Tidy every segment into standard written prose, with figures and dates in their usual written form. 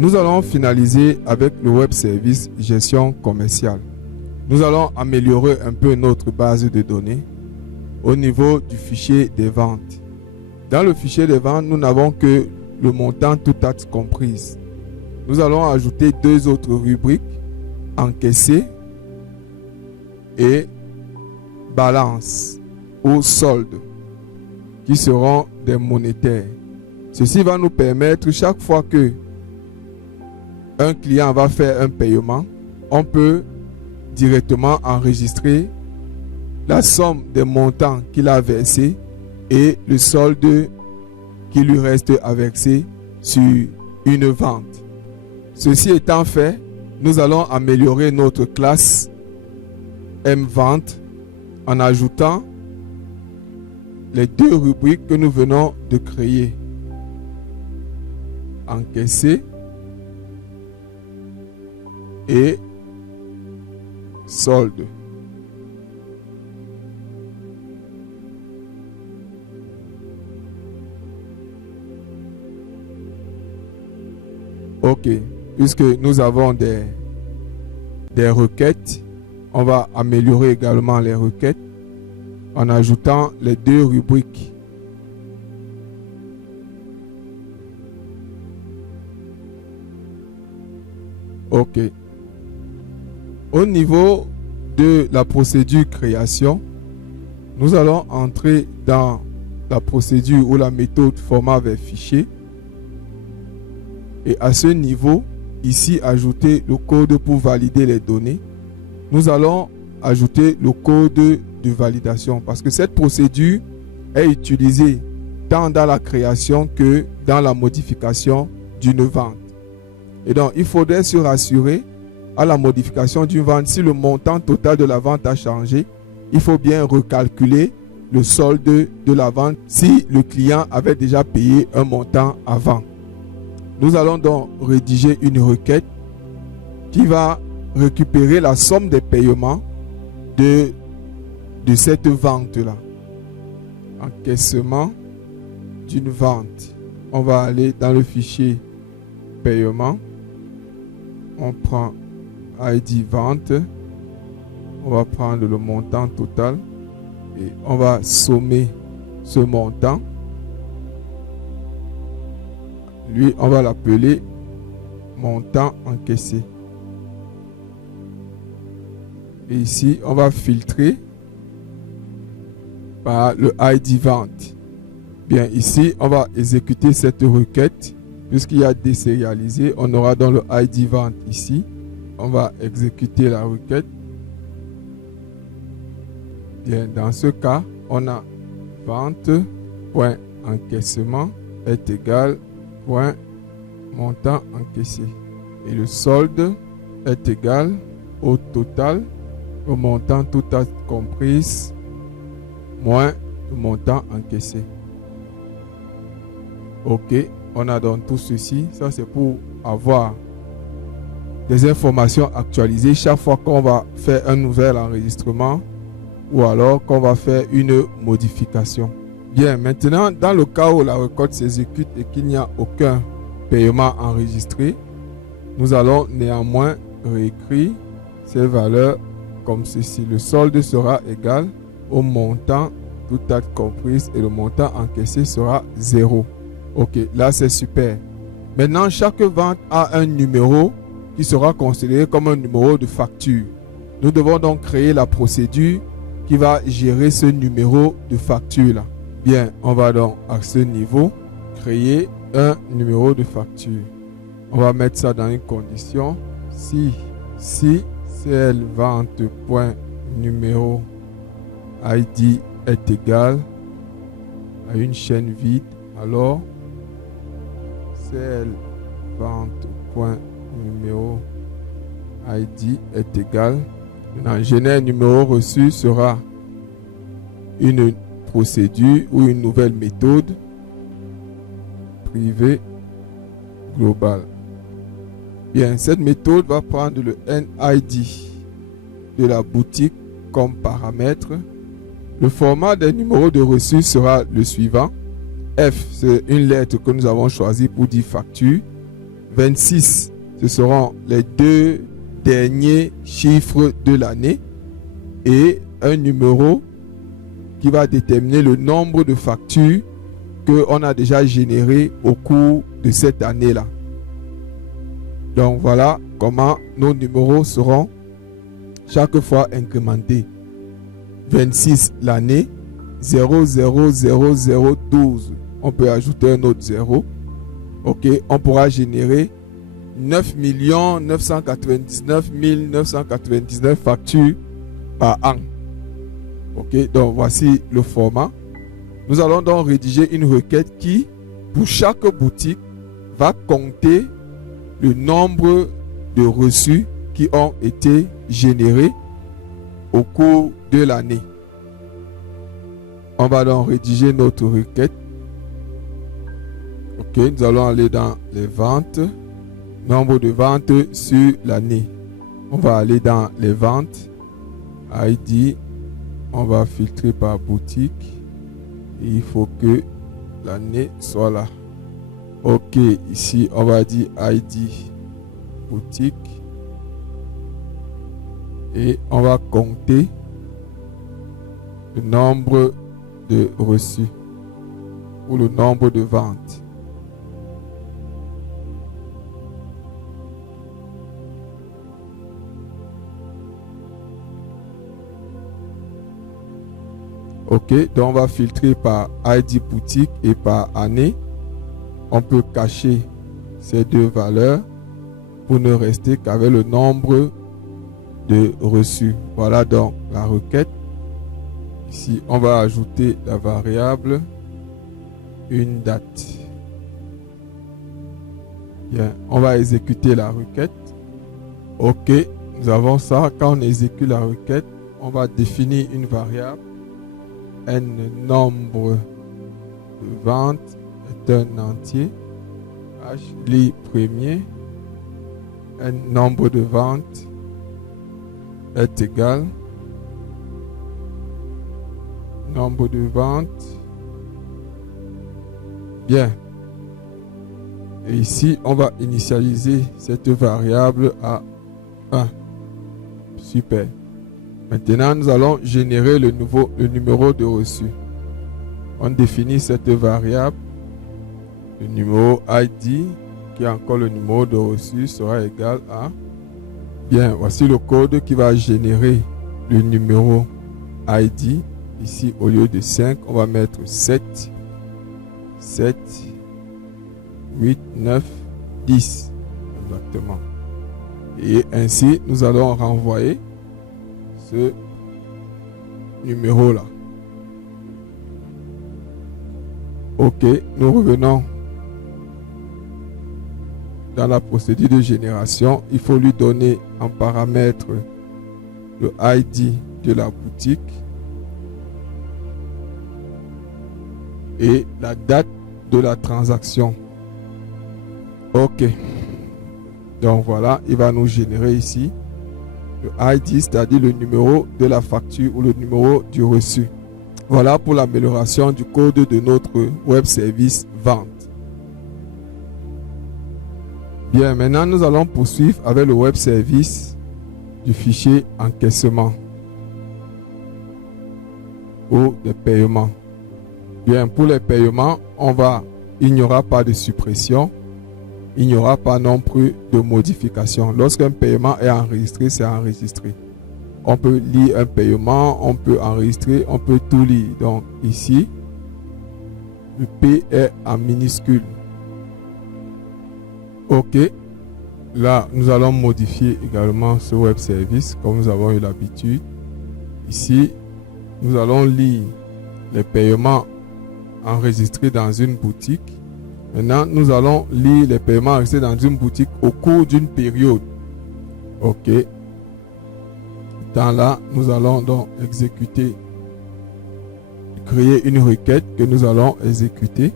Nous allons finaliser avec le web service gestion commerciale. Nous allons améliorer un peu notre base de données au niveau du fichier des ventes. Dans le fichier des ventes, nous n'avons que le montant toute taxe comprise. Nous allons ajouter deux autres rubriques, encaissé et balance ou solde, qui seront des monétaires. Ceci va nous permettre, chaque fois que un client va faire un paiement, on peut directement enregistrer la somme des montants qu'il a versé et le solde qui lui reste à verser sur une vente. Ceci étant fait, nous allons améliorer notre classe M-Vente en ajoutant les deux rubriques que nous venons de créer. Encaissé et solde. Ok, puisque nous avons des requêtes, on va améliorer également les requêtes en ajoutant les deux rubriques. Ok. Au niveau de la procédure création, nous allons entrer dans la procédure ou la méthode format vers fichier. Et à ce niveau, ici, ajouter le code pour valider les données. Nous allons ajouter le code de validation parce que cette procédure est utilisée tant dans la création que dans la modification d'une vente. Et donc, il faudrait se rassurer à la modification d'une vente, si le montant total de la vente a changé, il faut bien recalculer le solde de la vente si le client avait déjà payé un montant avant. Nous allons donc rédiger une requête qui va récupérer la somme des paiements de cette vente-là. Encaissement d'une vente. On va aller dans le fichier paiement. On prend ID vente. On va prendre le montant total et on va sommer ce montant. Lui, on va l'appeler montant encaissé. Et ici, on va filtrer par le ID vente. Bien, ici, on va exécuter cette requête. Puisqu'il y a désérialisé, on aura dans le ID vente ici. On va exécuter la requête. Bien, dans ce cas, on a vente.encaissement est égal point montant encaissé. Et le solde est égal au total, au montant tout compris, moins le montant encaissé. Ok, on a donc tout ceci. Ça, c'est pour avoir des informations actualisées chaque fois qu'on va faire un nouvel enregistrement ou alors qu'on va faire une modification. Bien, maintenant, dans le cas où la récolte s'exécute et qu'il n'y a aucun paiement enregistré, nous allons néanmoins réécrire ces valeurs comme ceci. Le solde sera égal au montant toute date comprise et le montant encaissé sera 0. Ok, là c'est super. Maintenant, chaque vente a un numéro qui sera considéré comme un numéro de facture. Nous devons donc créer la procédure qui va gérer ce numéro de facture là. Bien, on va donc à ce niveau créer un numéro de facture. On va mettre ça dans une condition. Si CL vente.numéro ID est égal à une chaîne vide, alors CL vente.numéro ID est égal. Maintenant, génère numéro reçu sera une procédure ou une nouvelle méthode privée globale. Bien, cette méthode va prendre le NID de la boutique comme paramètre. Le format des numéros de reçu sera le suivant. F, c'est une lettre que nous avons choisie pour dire facture. 26, ce seront les 2 derniers chiffres de l'année et un numéro qui va déterminer le nombre de factures qu'on a déjà générées au cours de cette année-là. Donc voilà comment nos numéros seront chaque fois incrémentés. 26 l'année, 000012. On peut ajouter un autre 0. Ok, on pourra générer 9 999 999 factures par an. Ok, donc voici le format. Nous allons donc rédiger une requête qui, pour chaque boutique, va compter le nombre de reçus qui ont été générés au cours de l'année. On va donc rédiger notre requête. Ok, nous allons aller dans les ventes. Nombre de ventes sur l'année. On va aller dans les ventes. ID. On va filtrer par boutique. Et il faut que l'année soit là. Ok, ici on va dire ID boutique. Et on va compter le nombre de reçus ou le nombre de ventes. Ok, donc on va filtrer par ID boutique et par année. On peut cacher ces deux valeurs pour ne rester qu'avec le nombre de reçus. Voilà donc la requête. Ici, on va ajouter la variable une date. Bien, on va exécuter la requête. Ok, nous avons ça. Quand on exécute la requête, on va définir une variable. Un nombre de ventes est un entier. H lit premier. Un nombre de ventes est égal. Nombre de ventes. Bien. Et ici, on va initialiser cette variable à 1. Super. Maintenant, nous allons générer le numéro de reçu. On définit cette variable. Le numéro ID, qui est encore le numéro de reçu, sera égal à... Bien, voici le code qui va générer le numéro ID. Ici, au lieu de 5, on va mettre 7, 7, 8, 9, 10. Exactement. Et ainsi, nous allons renvoyer ce numéro-là. Ok, nous revenons dans la procédure de génération. Il faut lui donner en paramètre le ID de la boutique et la date de la transaction. Ok. Donc voilà, il va nous générer ici le ID, c'est-à-dire le numéro de la facture ou le numéro du reçu. Voilà pour l'amélioration du code de notre web service vente. Bien, maintenant nous allons poursuivre avec le web service du fichier encaissement ou des paiements. Bien, pour les paiements, il n'y aura pas de suppression. Il n'y aura pas non plus de modification. Lorsqu'un paiement est enregistré, c'est enregistré. On peut lire un paiement, on peut enregistrer, on peut tout lire. Donc ici, le P est en minuscule. Ok. Là, nous allons modifier également ce web service comme nous avons eu l'habitude. Ici, nous allons lire les paiements enregistrés dans une boutique. Maintenant, nous allons lire les paiements enregistrés dans une boutique au cours d'une période. Ok. Dans là, nous allons donc créer une requête que nous allons exécuter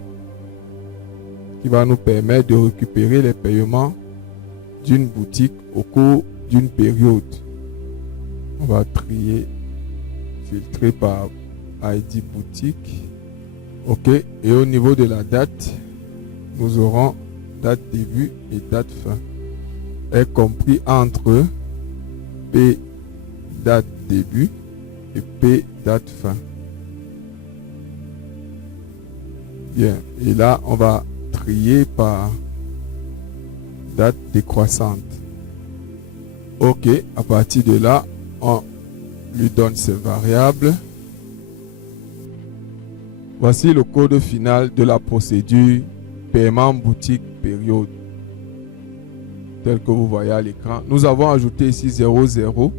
qui va nous permettre de récupérer les paiements d'une boutique au cours d'une période. On va trier, filtrer par ID boutique. Ok. Et au niveau de la date, nous aurons date début et date fin, est compris entre P date début et P date fin. Bien, et là on va trier par date décroissante. Ok, à partir de là, on lui donne ses variables. Voici le code final de la procédure paiement boutique période, tel que vous voyez à l'écran. Nous avons ajouté ici 00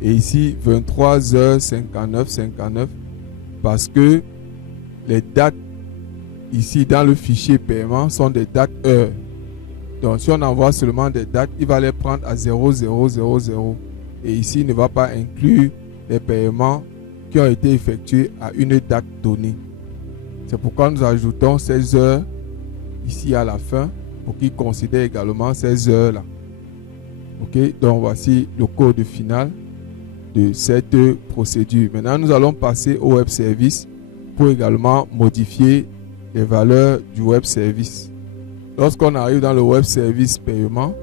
et ici 23h59 parce que les dates ici dans le fichier paiement sont des dates heures. Donc si on envoie seulement des dates, il va les prendre à 0000 et ici il ne va pas inclure les paiements qui ont été effectués à une date donnée. C'est pourquoi nous ajoutons ces heures ici à la fin pour qu'il considère également ces heures là. Ok, donc voici le code final de cette procédure. Maintenant nous allons passer au web service pour également modifier les valeurs du web service. Lorsqu'on arrive dans le web service paiement,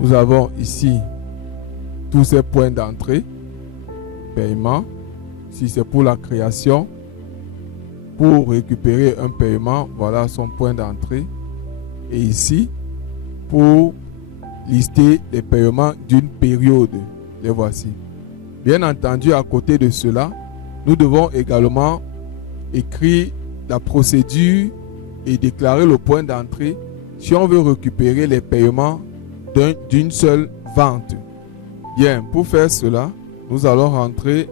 nous avons ici tous ces points d'entrée. Paiement, si c'est pour la création, pour récupérer un paiement, voilà son point d'entrée. Et ici, pour lister les paiements d'une période, les voici. Bien entendu, à côté de cela, nous devons également écrire la procédure et déclarer le point d'entrée si on veut récupérer les paiements d'une seule vente. Bien, pour faire cela, nous allons rentrer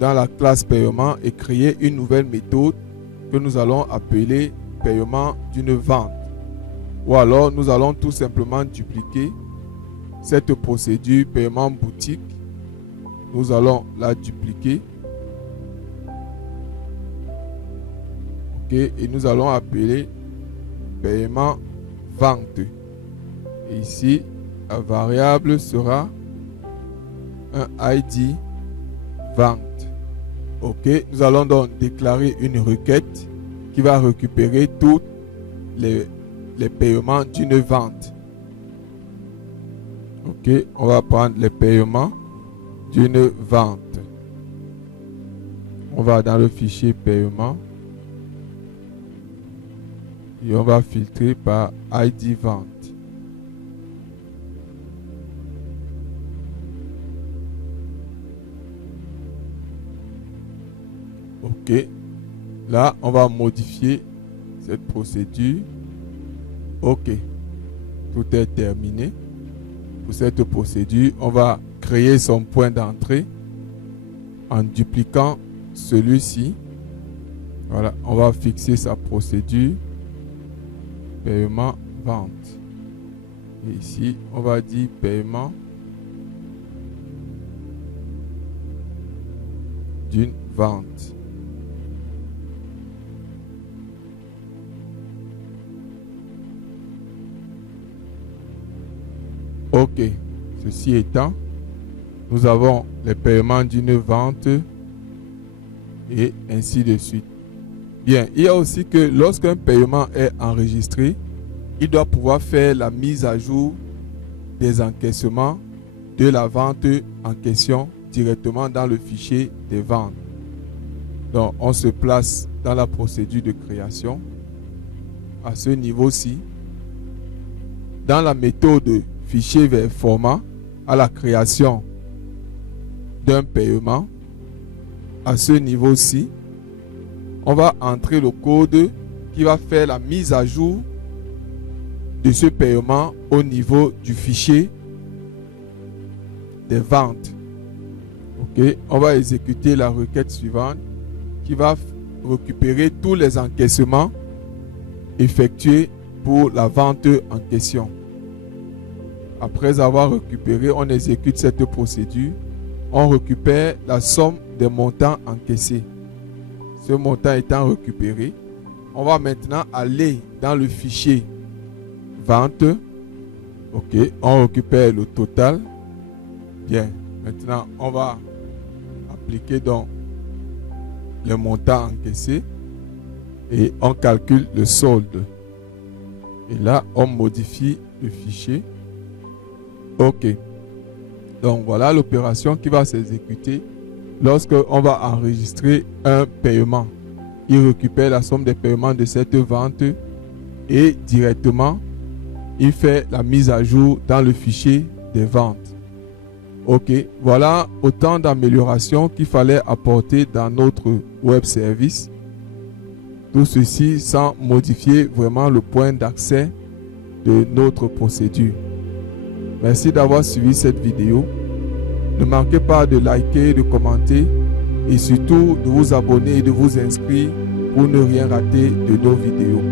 dans la classe paiement et créer une nouvelle méthode que nous allons appeler paiement d'une vente. Ou alors, nous allons tout simplement dupliquer cette procédure paiement boutique. Nous allons la dupliquer. Et nous allons appeler paiement vente. Et ici, la variable sera un ID vente. Ok, nous allons donc déclarer une requête qui va récupérer tous les paiements d'une vente. Ok, on va prendre les paiements d'une vente. On va dans le fichier paiement. Et on va filtrer par ID vente. Ok. Là, on va modifier cette procédure. Ok. Tout est terminé. Pour cette procédure, on va créer son point d'entrée en dupliquant celui-ci. Voilà, on va fixer sa procédure. Paiement vente. Et ici, on va dire paiement d'une vente. Ok. Ceci étant, nous avons les paiements d'une vente et ainsi de suite. Bien, il y a aussi que lorsqu'un paiement est enregistré, il doit pouvoir faire la mise à jour des encaissements de la vente en question directement dans le fichier des ventes. Donc, on se place dans la procédure de création. À ce niveau-ci, dans la méthode fichier vers format, à la création d'un paiement, à ce niveau-ci, on va entrer le code qui va faire la mise à jour de ce paiement au niveau du fichier des ventes. Ok, on va exécuter la requête suivante qui va récupérer tous les encaissements effectués pour la vente en question. Après avoir récupéré, on exécute cette procédure. On récupère la somme des montants encaissés. Ce montant étant récupéré, on va maintenant aller dans le fichier vente. Ok, on récupère le total. Bien, maintenant on va appliquer donc le montant encaissé. et on calcule le solde. Et là, on modifie le fichier. OK. Donc, voilà l'opération qui va s'exécuter lorsque on va enregistrer un paiement. Il récupère la somme des paiements de cette vente et directement, il fait la mise à jour dans le fichier des ventes. OK, voilà autant d'améliorations qu'il fallait apporter dans notre web service. Tout ceci sans modifier vraiment le point d'accès de notre procédure. Merci d'avoir suivi cette vidéo. Ne manquez pas de liker, de commenter et surtout de vous abonner et de vous inscrire pour ne rien rater de nos vidéos.